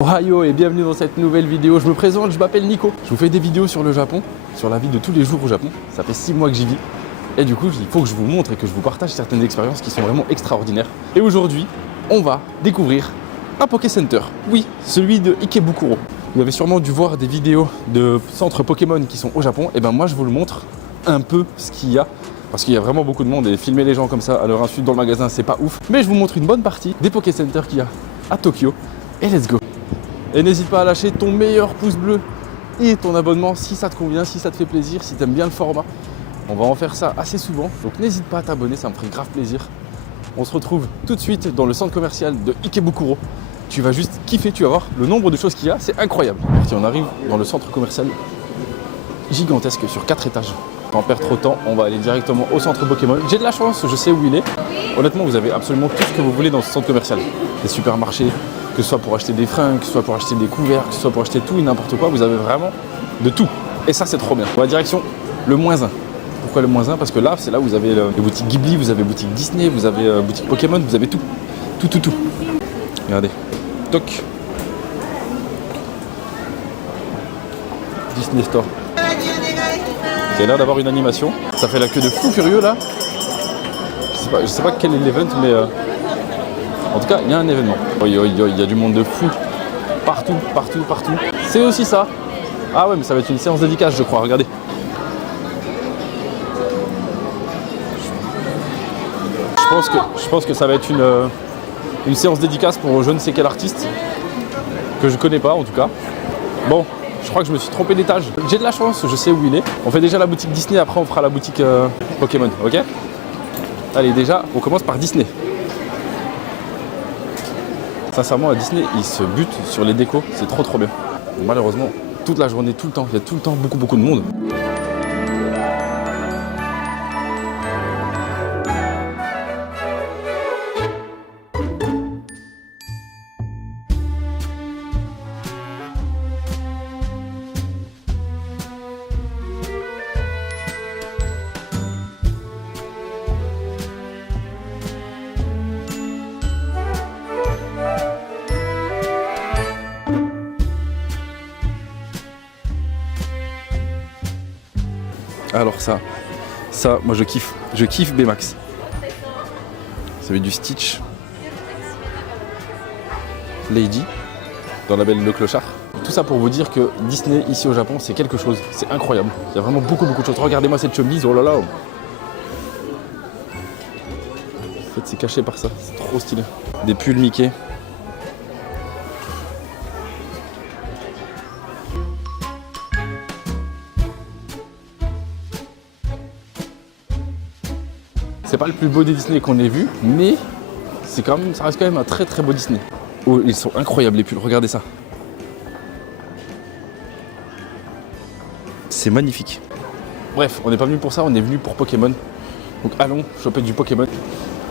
Ohio et bienvenue dans cette nouvelle vidéo. Je me présente, je m'appelle Nico. Je vous fais des vidéos sur le Japon, sur la vie de tous les jours au Japon. Ça fait 6 mois que j'y vis. Et du coup, il faut que je vous montre et que je vous partage certaines expériences qui sont vraiment extraordinaires. Et aujourd'hui, on va découvrir un Poké Center. Oui, celui de Ikebukuro. Vous avez sûrement dû voir des vidéos de centres Pokémon qui sont au Japon. Et ben moi, je vous le montre un peu ce qu'il y a. Parce qu'il y a vraiment beaucoup de monde et filmer les gens comme ça à leur insu dans le magasin, c'est pas ouf. Mais je vous montre une bonne partie des Poké Center qu'il y a à Tokyo. Et let's go! Et n'hésite pas à lâcher ton meilleur pouce bleu et ton abonnement si ça te convient, si ça te fait plaisir, si tu aimes bien le format. On va en faire ça assez souvent, donc n'hésite pas à t'abonner, ça me ferait grave plaisir. On se retrouve tout de suite dans le centre commercial de Ikebukuro. Tu vas juste kiffer, tu vas voir le nombre de choses qu'il y a, c'est incroyable. Si on arrive dans le centre commercial gigantesque sur 4 étages. Sans perdre trop de temps, on va aller directement au centre Pokémon. J'ai de la chance, je sais où il est. Honnêtement, vous avez absolument tout ce que vous voulez dans ce centre commercial. Des supermarchés, que ce soit pour acheter des fringues, que ce soit pour acheter des couverts, que ce soit pour acheter tout et n'importe quoi, vous avez vraiment de tout. Et ça, c'est trop bien. On va direction le -1. Pourquoi le -1? Parce que là, c'est là où vous avez les boutiques Ghibli, vous avez boutique Disney, vous avez boutique Pokémon, vous avez tout. Tout. Regardez. Toc. Disney Store. Vous avez l'air d'avoir une animation. Ça fait la queue de fou furieux là. Je sais pas quel est l'event, mais en tout cas, il y a un événement. Il y a du monde de fou. Partout. C'est aussi ça. Ah ouais, mais ça va être une séance dédicace, je crois. Regardez. Je pense que ça va être une séance dédicace pour je ne sais quel artiste. Que je connais pas en tout cas. Bon. Je crois que je me suis trompé d'étage. J'ai de la chance, je sais où il est. On fait déjà la boutique Disney, après on fera la boutique Pokémon, ok? Allez, déjà, on commence par Disney. Sincèrement, à Disney, ils se butent sur les décos, c'est trop bien. Malheureusement, toute la journée, tout le temps, il y a tout le temps beaucoup de monde. Alors ça, moi je kiffe Baymax. Ça fait du Stitch, Lady, dans la Belle et le Clochard. Tout ça pour vous dire que Disney ici au Japon c'est quelque chose, c'est incroyable. Il y a vraiment beaucoup de choses. Regardez-moi cette chemise, oh là là. En fait c'est caché par ça, c'est trop stylé. Des pulls Mickey. C'est pas le plus beau des Disney qu'on ait vu, mais ça reste quand même un très beau Disney. Oh, ils sont incroyables les pulls, regardez ça. C'est magnifique. Bref, on n'est pas venu pour ça, on est venu pour Pokémon. Donc allons choper du Pokémon.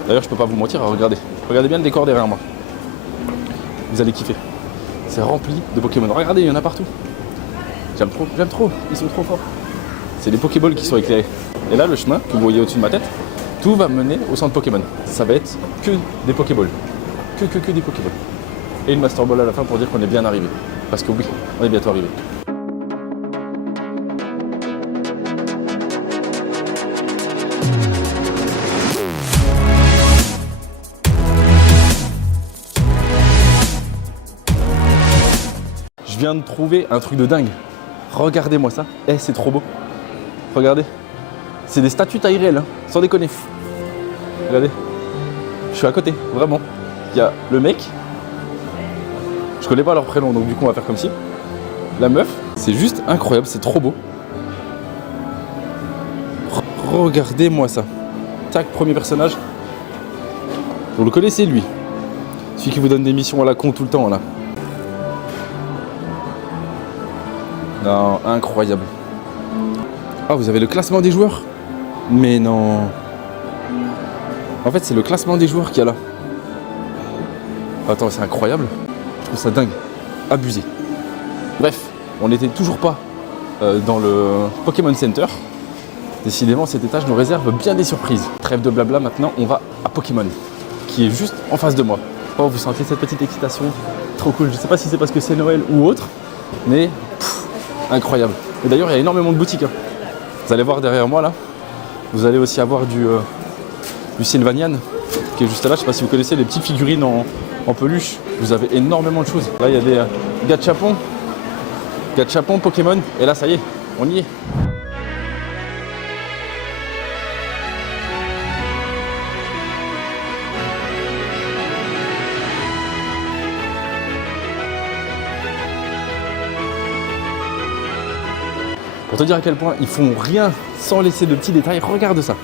D'ailleurs, je peux pas vous mentir, regardez. Regardez bien le décor derrière moi. Vous allez kiffer. C'est rempli de Pokémon. Regardez, il y en a partout. J'aime trop, ils sont trop forts. C'est des Pokéballs qui sont éclairés. Et là, le chemin que vous voyez au-dessus de ma tête, tout va mener au centre Pokémon. Ça va être que des Pokéballs. Que des Pokéballs. Et une Master Ball à la fin pour dire qu'on est bien arrivé. Parce que oui, on est bientôt arrivé. Je viens de trouver un truc de dingue. Regardez-moi ça. C'est trop beau. Regardez. C'est des statues taille réelle, hein, sans déconner. Regardez, je suis à côté, vraiment. Il y a le mec, je connais pas leur prénom, donc du coup on va faire comme si. La meuf, c'est juste incroyable, c'est trop beau. Regardez-moi ça. Tac, premier personnage. Vous le connaissez lui? Celui qui vous donne des missions à la con tout le temps là. Non, incroyable. Ah, vous avez le classement des joueurs? Mais non. En fait, c'est le classement des joueurs qu'il y a là. Attends, c'est incroyable. Je trouve ça dingue. Abusé. Bref, on n'était toujours pas dans le Pokémon Center. Décidément, cet étage nous réserve bien des surprises. Trêve de blabla, maintenant, on va à Pokémon, qui est juste en face de moi. Oh, vous sentez cette petite excitation, trop cool. Je sais pas si c'est parce que c'est Noël ou autre, mais incroyable. Et d'ailleurs, il y a énormément de boutiques. Hein. Vous allez voir derrière moi là, vous allez aussi avoir du Sylvanian qui est juste là. Je sais pas si vous connaissez les petites figurines en peluche. Vous avez énormément de choses. Là, il y a des gachapon Pokémon. Et là, ça y est, on y est. Pour te dire à quel point ils font rien sans laisser de petits détails, regarde ça.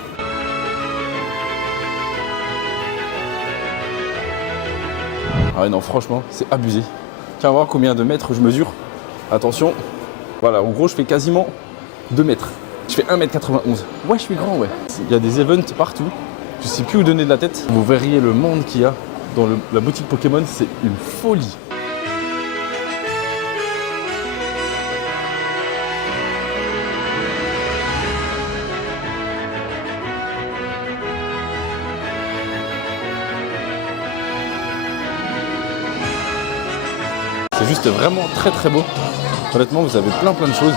Ah ouais non, franchement, c'est abusé. Tiens, on va voir combien de mètres je mesure. Attention, voilà, en gros, je fais quasiment 2 mètres. Je fais 1m91. Ouais, je suis grand, ouais. Il y a des events partout. Je sais plus où donner de la tête. Vous verriez le monde qu'il y a dans la boutique Pokémon, c'est une folie. C'est juste vraiment très très beau. Honnêtement, vous avez plein de choses.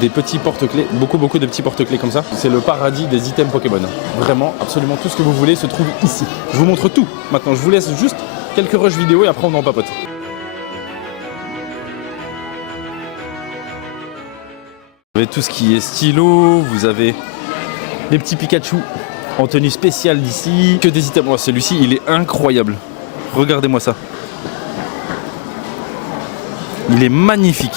Des petits porte-clés, beaucoup de petits porte-clés comme ça. C'est le paradis des items Pokémon. Vraiment, absolument tout ce que vous voulez se trouve ici. Je vous montre tout. Maintenant, je vous laisse juste quelques rushs vidéo et après on en papote. Vous avez tout ce qui est stylo, vous avez les petits Pikachu en tenue spéciale d'ici. Que des items. Oh, celui-ci, il est incroyable. Regardez-moi ça. Il est magnifique.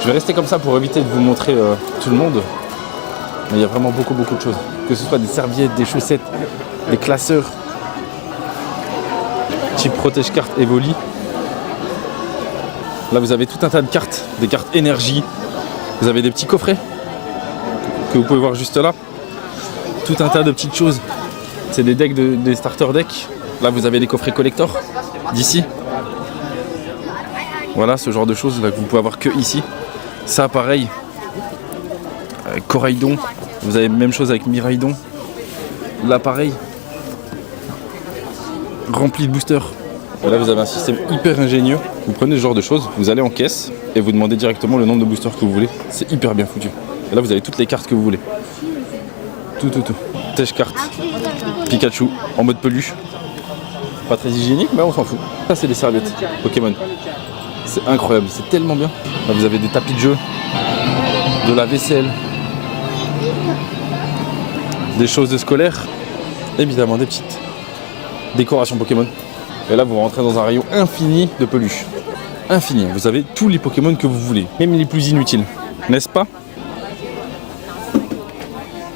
Je vais rester comme ça pour éviter de vous montrer tout le monde. Mais il y a vraiment beaucoup de choses. Que ce soit des serviettes, des chaussettes, des classeurs. Type protège-carte Evoli. Là vous avez tout un tas de cartes. Des cartes énergie. Vous avez des petits coffrets que vous pouvez voir juste là. Tout un tas de petites choses. C'est des decks, des starter decks. Là vous avez des coffrets collector d'ici. Voilà ce genre de choses là que vous pouvez avoir que ici. Ça pareil, Coraidon, vous avez la même chose avec Miraidon. Là pareil, rempli de boosters. Et là vous avez un système hyper ingénieux. Vous prenez ce genre de choses, vous allez en caisse et vous demandez directement le nombre de boosters que vous voulez. C'est hyper bien foutu. Et là vous avez toutes les cartes que vous voulez. Tout. Tèche carte, Pikachu en mode peluche. Pas très hygiénique mais on s'en fout. Ça c'est des serviettes Pokémon. C'est incroyable, c'est tellement bien. Là, vous avez des tapis de jeu, de la vaisselle, des choses de scolaire, évidemment des petites décorations Pokémon. Et là, vous rentrez dans un rayon infini de peluches. Infini. Vous avez tous les Pokémon que vous voulez, même les plus inutiles, n'est-ce pas?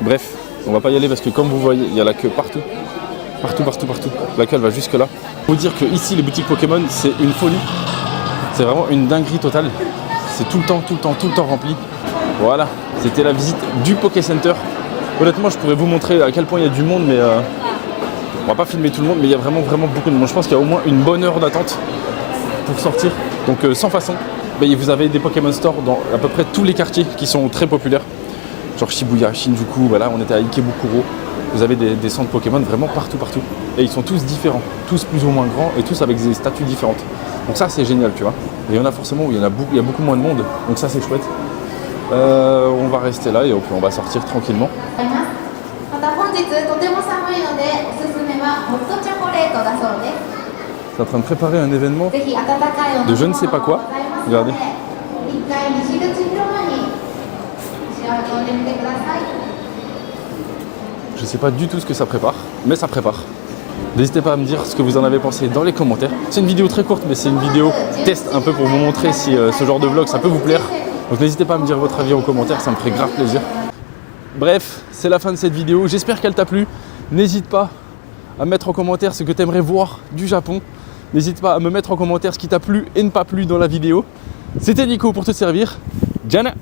Bref, on va pas y aller parce que comme vous voyez, il y a la queue partout. Partout. La queue, elle va jusque là. Faut dire que ici, les boutiques Pokémon, c'est une folie. C'est vraiment une dinguerie totale. C'est tout le temps rempli. Voilà, c'était la visite du Poké Center. Honnêtement, je pourrais vous montrer à quel point il y a du monde, mais on va pas filmer tout le monde, mais il y a vraiment beaucoup de monde. Je pense qu'il y a au moins une bonne heure d'attente pour sortir. Donc sans façon. Mais vous avez des Pokémon Store dans à peu près tous les quartiers qui sont très populaires. Genre Shibuya, Shinjuku, voilà, on était à Ikebukuro. Vous avez des centres Pokémon vraiment partout. Et ils sont tous différents, tous plus ou moins grands et tous avec des statues différentes. Donc ça c'est génial, tu vois. Et il y en a forcément où il y a beaucoup moins de monde, donc ça c'est chouette. On va rester là et puis on va sortir tranquillement. C'est en train de préparer un événement de je ne sais pas quoi. Regardez. Je ne sais pas du tout ce que ça prépare, mais ça prépare. N'hésitez pas à me dire ce que vous en avez pensé dans les commentaires. C'est une vidéo très courte, mais c'est une vidéo test un peu pour vous montrer si ce genre de vlog ça peut vous plaire. Donc n'hésitez pas à me dire votre avis en commentaire, ça me ferait grave plaisir. Bref, c'est la fin de cette vidéo. J'espère qu'elle t'a plu. N'hésite pas à mettre en commentaire ce que tu aimerais voir du Japon. N'hésite pas à me mettre en commentaire ce qui t'a plu et ne pas plu dans la vidéo. C'était Nico pour te servir. Jana!